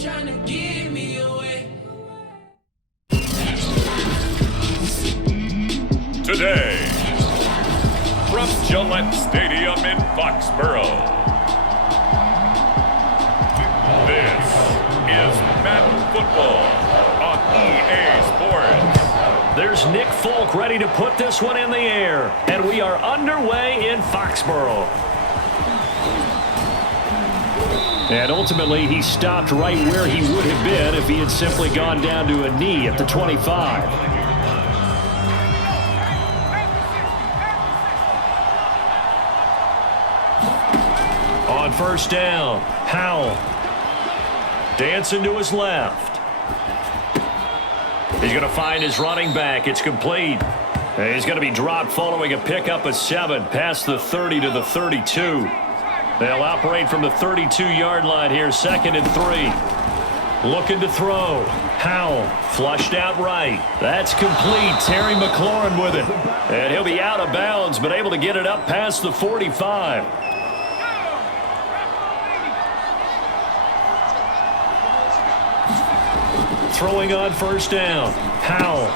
trying to give me away. Today, from Gillette Stadium in Foxborough, this is Madden Football on EA Sports. There's Nick Folk ready to put this one in the air, and we are underway in Foxborough. And ultimately, he stopped right where he would have been if he had simply gone down to a knee at the 25. On first down, Howell. Dancing to his left. He's going to find his running back. It's complete. And he's going to be dropped following a pickup of 7 past the 30 to the 32. They'll operate from the 32-yard line here, 2nd and 3. Looking to throw. Howell flushed out right. That's complete. Terry McLaurin with it. And he'll be out of bounds, but able to get it up past the 45. Throwing on first down. Howell.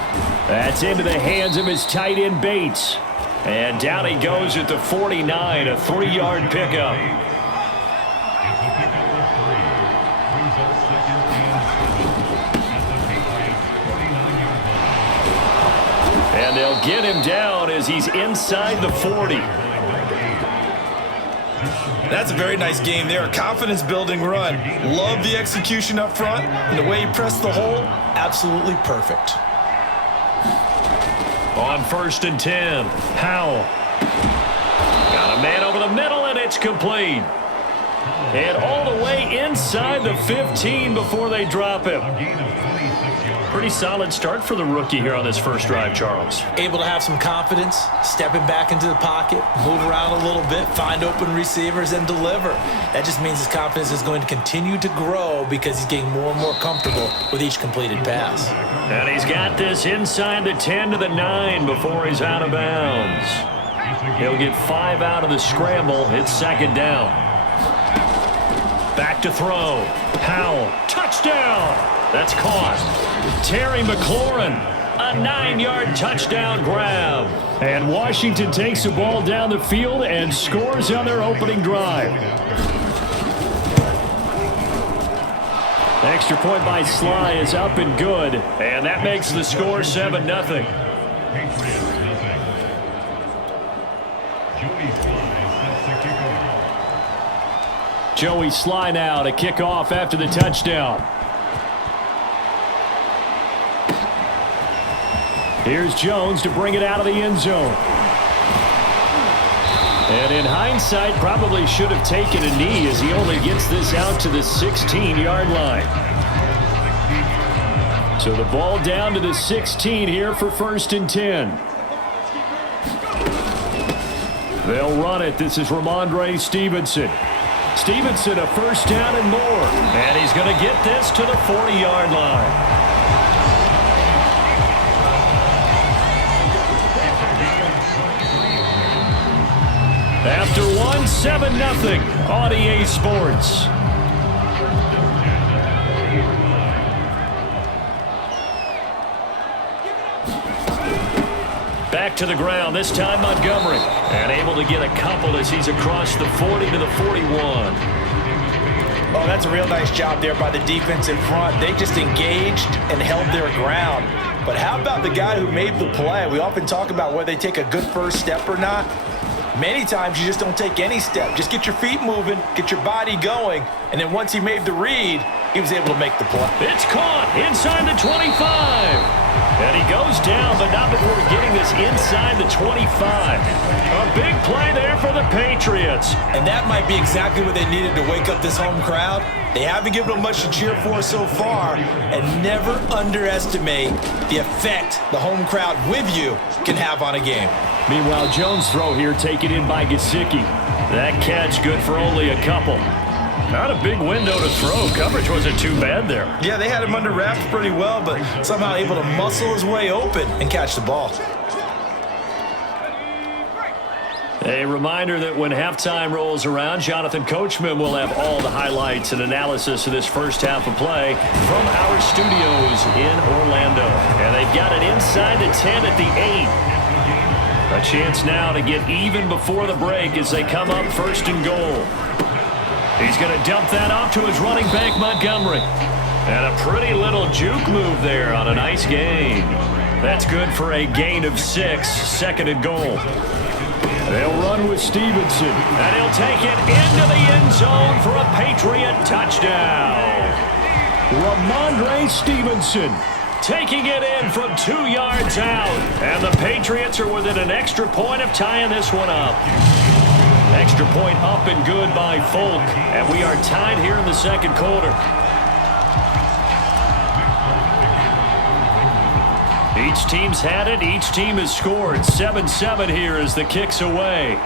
That's into the hands of his tight end Bates. And down he goes at the 49, a 3-yard pickup. And they'll get him down as he's inside the 40. That's a very nice game there. A confidence-building run. Love the execution up front. And the way he pressed the hole, absolutely perfect. On 1st and 10, Howell. Got a man over the middle, and it's complete. And all the way inside the 15 before they drop him. Pretty solid start for the rookie here on this first drive, Charles. Able to have some confidence, stepping back into the pocket, move around a little bit, find open receivers, and deliver. That just means his confidence is going to continue to grow because he's getting more and more comfortable with each completed pass. And he's got this inside the 10 to the 9 before he's out of bounds. He'll get 5 out of the scramble. It's 2nd down. Back to throw. Howell. Touchdown. That's caught. Terry McLaurin, a 9-yard touchdown grab. And Washington takes the ball down the field and scores on their opening drive. Extra point by Sly is up and good. And that makes the score 7-0. Joey Sly now to kick off after the touchdown. Here's Jones to bring it out of the end zone. And in hindsight, probably should have taken a knee as he only gets this out to the 16-yard line. So the ball down to the 16 here for 1st and 10. They'll run it. This is Ramondre Stevenson. Stevenson a first down and more. And he's going to get this to the 40-yard line. After 7-0 on EA Sports. Back to the ground, this time Montgomery. And able to get a couple as he's across the 40 to the 41. Oh, that's a real nice job there by the defense in front. They just engaged and held their ground. But how about the guy who made the play? We often talk about whether they take a good first step or not. Many times you just don't take any step. Just get your feet moving, get your body going, and then once he made the read, he was able to make the play. It's caught inside the 25. And he goes down, but not before getting this inside the 25. A big play there for the Patriots. And that might be exactly what they needed to wake up this home crowd. They haven't given them much to cheer for so far, and never underestimate the effect the home crowd with you can have on a game. Meanwhile, Jones' throw here taken in by Gesicki. That catch good for only a couple. Not a big window to throw. Coverage wasn't too bad there. Yeah, they had him under wraps pretty well, but somehow able to muscle his way open and catch the ball. A reminder that when halftime rolls around, Jonathan Coachman will have all the highlights and analysis of this first half of play from our studios in Orlando. And they've got it inside the 10 at the 8. A chance now to get even before the break as they come up first and goal. He's going to dump that off to his running back, Montgomery. And a pretty little juke move there on a nice gain. That's good for a gain of 6, second and goal. They'll run with Stevenson, and he'll take it into the end zone for a Patriot touchdown. Ramondre Stevenson taking it in from 2 yards out, and the Patriots are within an extra point of tying this one up. Extra point up and good by Folk, and we are tied here in the second quarter. Each team's had it. Each team has scored. 7-7 here as the kick's away.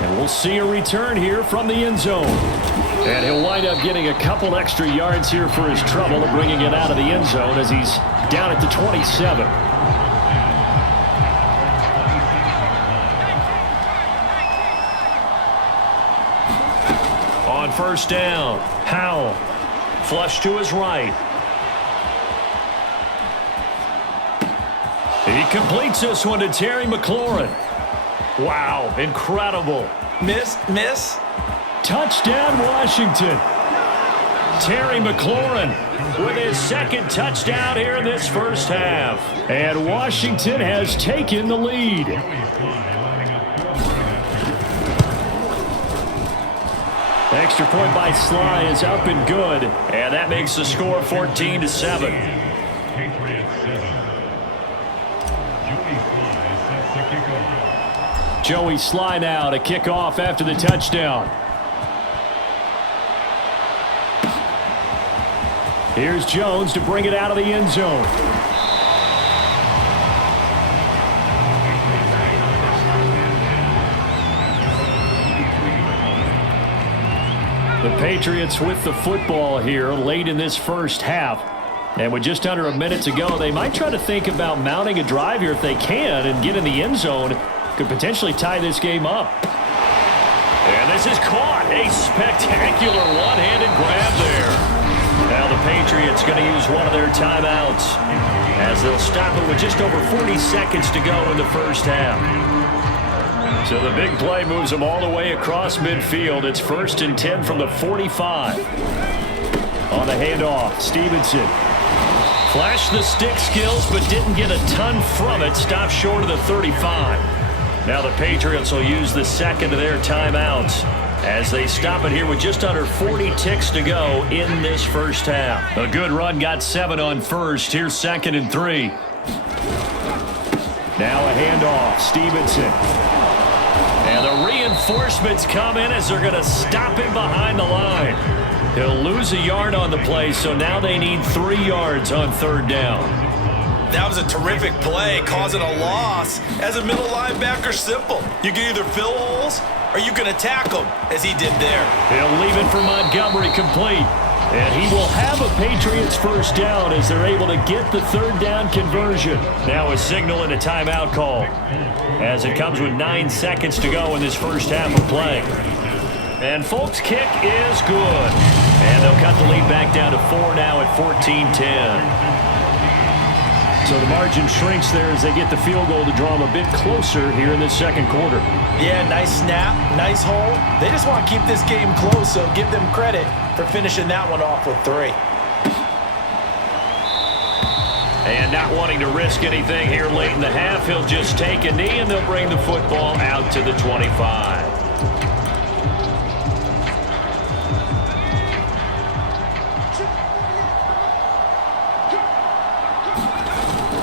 And we'll see a return here from the end zone. And he'll wind up getting a couple extra yards here for his trouble of bringing it out of the end zone as he's down at the 27. On first down, Howell. Flush to his right. He completes this one to Terry McLaurin. Wow, incredible. Miss. Touchdown, Washington. Terry McLaurin with his second touchdown here in this first half. And Washington has taken the lead. Extra point by Sly is up and good. And that makes the score 14-7. Joey Sly now to kick off after the touchdown. Here's Jones to bring it out of the end zone. The Patriots with the football here late in this first half. And with just under a minute to go, they might try to think about mounting a drive here if they can and get in the end zone. Could potentially tie this game up. And this is caught. A spectacular one-handed grab there. Now the Patriots going to use one of their timeouts as they'll stop it with just over 40 seconds to go in the first half. So the big play moves them all the way across midfield. It's 1st and 10 from the 45. On the handoff, Stevenson. Flashed the stick skills but didn't get a ton from it. Stopped short of the 35. Now the Patriots will use the second of their timeouts as they stop it here with just under 40 ticks to go in this first half. A good run got 7 on first. Here's 2nd and 3. Now a handoff. Stevenson. And the reinforcements come in as they're going to stop him behind the line. He'll lose a yard on the play, so now they need 3 yards on 3rd down. That was a terrific play, causing a loss. As a middle linebacker, simple. You can either fill holes or you can attack them, as he did there. He'll leave it for Montgomery complete. And he will have a Patriots first down as they're able to get the 3rd down conversion. Now a signal and a timeout call as it comes with 9 seconds to go in this first half of play. And Folk's kick is good. And they'll cut the lead back down to 4 now at 14-10. So the margin shrinks there as they get the field goal to draw them a bit closer here in this second quarter. Yeah, nice snap, nice hole. They just want to keep this game close, so give them credit for finishing that one off with 3. And not wanting to risk anything here late in the half, he'll just take a knee and they'll bring the football out to the 25.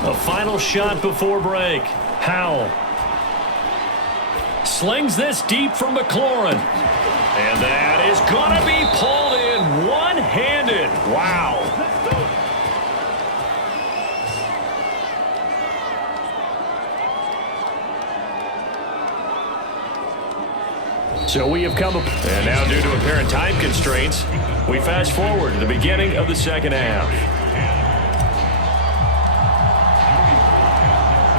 A final shot before break. Howell slings this deep from McLaurin. And that is going to be pulled in one-handed. Wow. So we have come up. And now due to apparent time constraints, we fast forward to the beginning of the second half.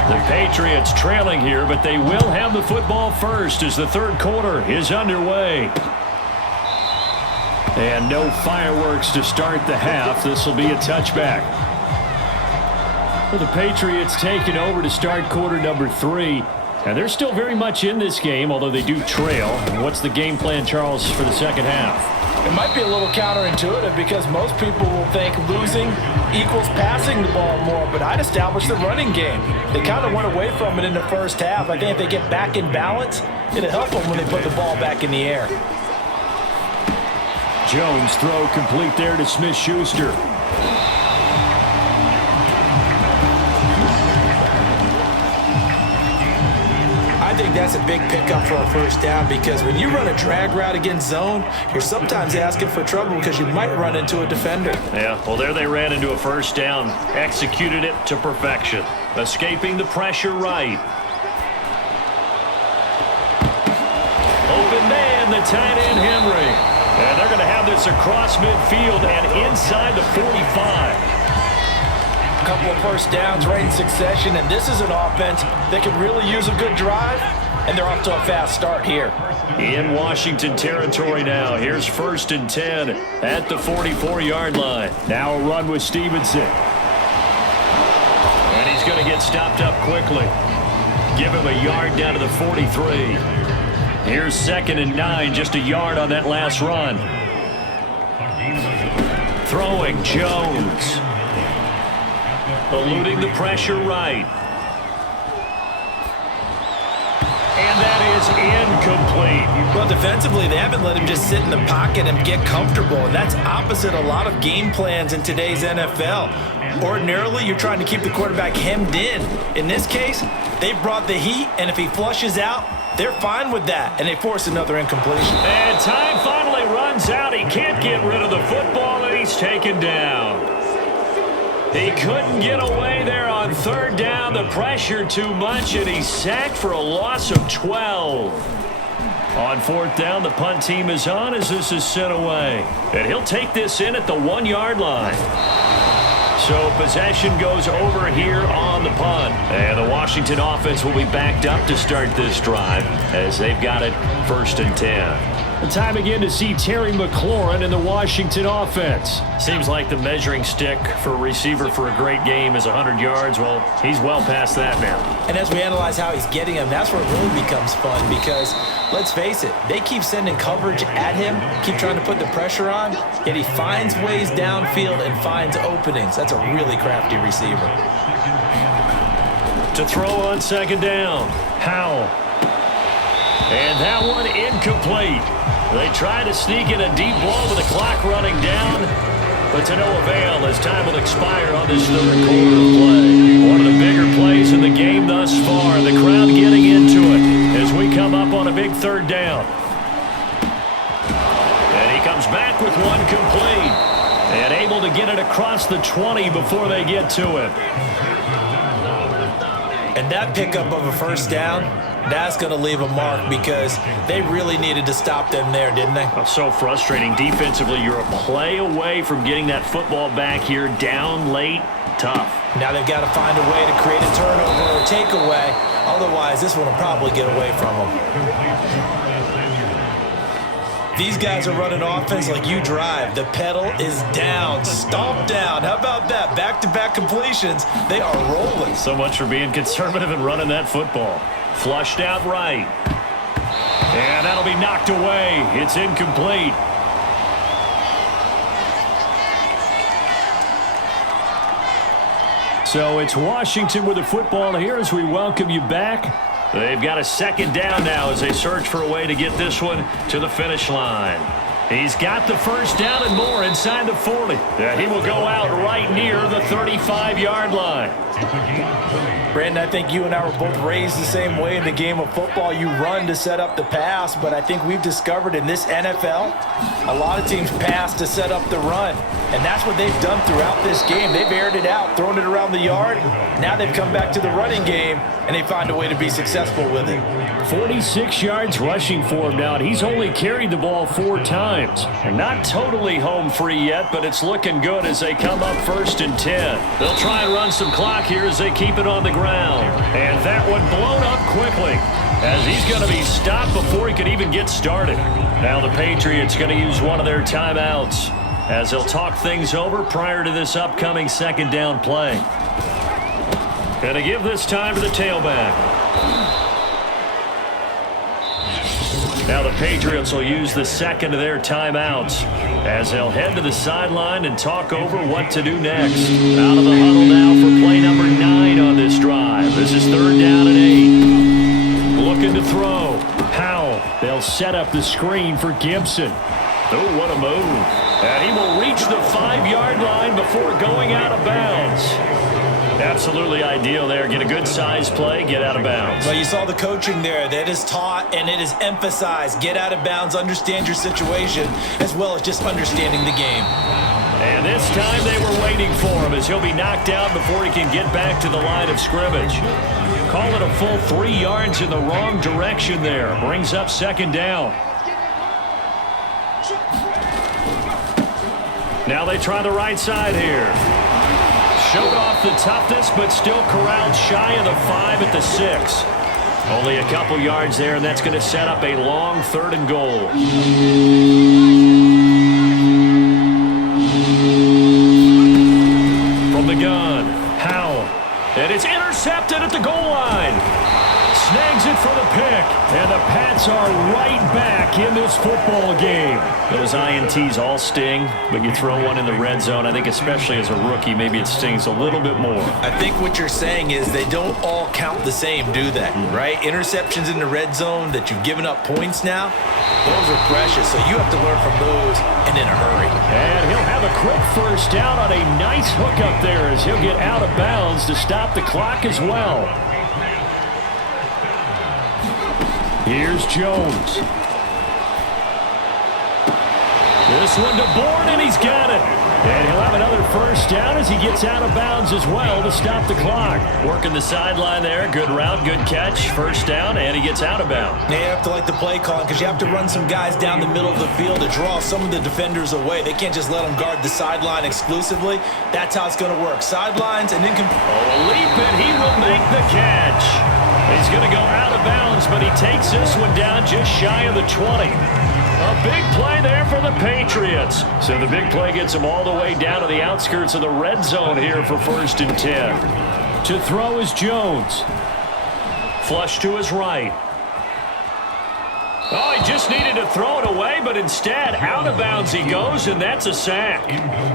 The Patriots trailing here, but they will have the football first as the third quarter is underway. And no fireworks to start the half. This will be a touchback. Well, the Patriots taking over to start quarter number 3. And they're still very much in this game, although they do trail. And what's the game plan, Charles, for the second half? It might be a little counterintuitive because most people will think losing equals passing the ball more, but I'd establish the running game. They kind of went away from it in the first half. I think if they get back in balance, it'll help them when they put the ball back in the air. Jones throw complete there to Smith-Schuster. I think that's a big pickup for a first down because when you run a drag route against zone, you're sometimes asking for trouble because you might run into a defender. Yeah, well, there they ran into a first down. Executed it to perfection. Escaping the pressure right. Open man, the tight end Henry. And they're going to have this across midfield and inside the 45. Couple of first downs right in succession, and this is an offense that can really use a good drive, and they're off to a fast start here. In Washington territory now. Here's 1st and 10 at the 44-yard line. Now a run with Stevenson. And he's going to get stopped up quickly. Give him a yard down to the 43. Here's 2nd and 9, just a yard on that last run. Throwing Jones. Eluding the pressure right. And that is incomplete. Well, defensively, they haven't let him just sit in the pocket and get comfortable, and that's opposite a lot of game plans in today's NFL. Ordinarily, you're trying to keep the quarterback hemmed in. In this case, they brought the heat, and if he flushes out, they're fine with that, and they force another incompletion. And time finally runs out. He can't get rid of the football, and he's taken down. He couldn't get away there on 3rd down. The pressure too much, and he's sacked for a loss of 12. On 4th down, the punt team is on as this is sent away. And he'll take this in at the 1-yard line. So possession goes over here on the punt. And the Washington offense will be backed up to start this drive as they've got it 1st and 10. The time again to see Terry McLaurin in the Washington offense. Seems like the measuring stick for a receiver for a great game is 100 yards. Well, he's well past that now. And as we analyze how he's getting them, that's where it really becomes fun because, let's face it, they keep sending coverage at him, keep trying to put the pressure on, yet he finds ways downfield and finds openings. That's a really crafty receiver. To throw on 2nd down, Howell. And that one incomplete. They try to sneak in a deep ball with the clock running down, but to no avail as time will expire on this 3rd quarter of play. One of the bigger plays in the game thus far. The crowd getting into it as we come up on a big 3rd down. And he comes back with one complete and able to get it across the 20 before they get to him. And that pickup of a first down, that's going to leave a mark because they really needed to stop them there, didn't they? Oh, so frustrating. Defensively, you're a play away from getting that football back here down late. Tough. Now they've got to find a way to create a turnover or takeaway. Otherwise, this one will probably get away from them. These guys are running offense like you drive. The pedal is down, stomp down. How about that? Back-to-back completions. They are rolling. So much for being conservative and running that football. Flushed out right. And that'll be knocked away. It's incomplete. So it's Washington with the football here as we welcome you back. They've got a 2nd down now as they search for a way to get this one to the finish line. He's got the first down and more inside the 40. Yeah, he will go out right near the 35-yard line. Brandon, I think you and I were both raised the same way in the game of football. You run to set up the pass, but I think we've discovered in this NFL, a lot of teams pass to set up the run. And that's what they've done throughout this game. They've aired it out, thrown it around the yard. Now they've come back to the running game, and they find a way to be successful with it. 46 yards rushing for him now, and he's only carried the ball 4 times. And not totally home free yet, but it's looking good as they come up 1st and 10. They'll try and run some clock here as they keep it on the ground. around. And that one blown up quickly, as he's going to be stopped before he could even get started. Now the Patriots going to use one of their timeouts, as they'll talk things over prior to this upcoming second down play. Going to give this time to the tailback. Now the Patriots will use the second of their timeouts, as they'll head to the sideline and talk over what to do next. Out of the huddle now for play number 9 on this drive. This is 3rd down and 8. Looking to throw. Powell. They'll set up the screen for Gibson. Oh, what a move. And he will reach the 5-yard line before going out of bounds. Absolutely ideal there. Get a good size play, get out of bounds. Well, you saw the coaching there. That is taught and it is emphasized. Get out of bounds, understand your situation, as well as just understanding the game. And this time they were waiting for him, as he'll be knocked down before he can get back to the line of scrimmage. Call it a full 3 yards in the wrong direction there. Brings up 2nd down. Now they try the right side here. Showed off the toughness, but still corralled shy of the 5 at the 6. Only a couple yards there, and that's going to set up a long 3rd and goal. From the gun, Powell. And it's intercepted at the goal line. Snags it for the pick, and the Pats are right back in this football game. Those INTs all sting, but you throw one in the red zone, I think especially as a rookie, maybe it stings a little bit more. I think what you're saying is they don't all count the same, do they? Right? Interceptions in the red zone that you've given up points now, those are precious, so you have to learn from those and in a hurry. And he'll have a quick first down on a nice hook up there, as he'll get out of bounds to stop the clock as well. Here's Jones. This one to Bourne, and he's got it. And he'll have another first down as he gets out of bounds as well to stop the clock. Working the sideline there. Good route, good catch. First down, and he gets out of bounds. Now you have to like the play calling, because you have to run some guys down the middle of the field to draw some of the defenders away. They can't just let them guard the sideline exclusively. That's how it's going to work. Sidelines and then... A leap, and he will make the catch. He's going to go out of bounds, but he takes this one down just shy of the 20. A big play there for the Patriots. So the big play gets him all the way down to the outskirts of the red zone here for 1st and 10. To throw is Jones. Flush to his right. Oh, he just needed to throw it away, but instead, out of bounds he goes, and that's a sack.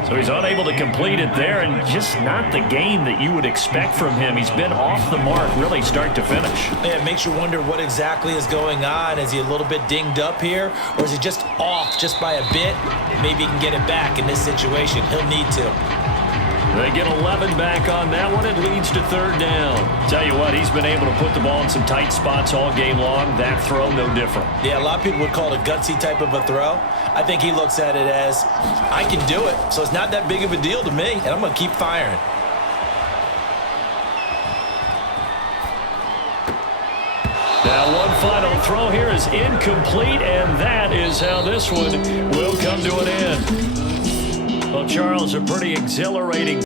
So he's unable to complete it there, and just not the game that you would expect from him. He's been off the mark, really, start to finish. Yeah, it makes you wonder what exactly is going on. Is he a little bit dinged up here, or is he just off just by a bit? Maybe he can get it back in this situation. He'll need to. They get 11 back on that one. It leads to 3rd down. Tell you what, he's been able to put the ball in some tight spots all game long. That throw, no different. Yeah, a lot of people would call it a gutsy type of a throw. I think he looks at it as, I can do it, so it's not that big of a deal to me, and I'm going to keep firing. Now one final throw here is incomplete, and that is how this one will come to an end. Well, Charles, a pretty exhilarating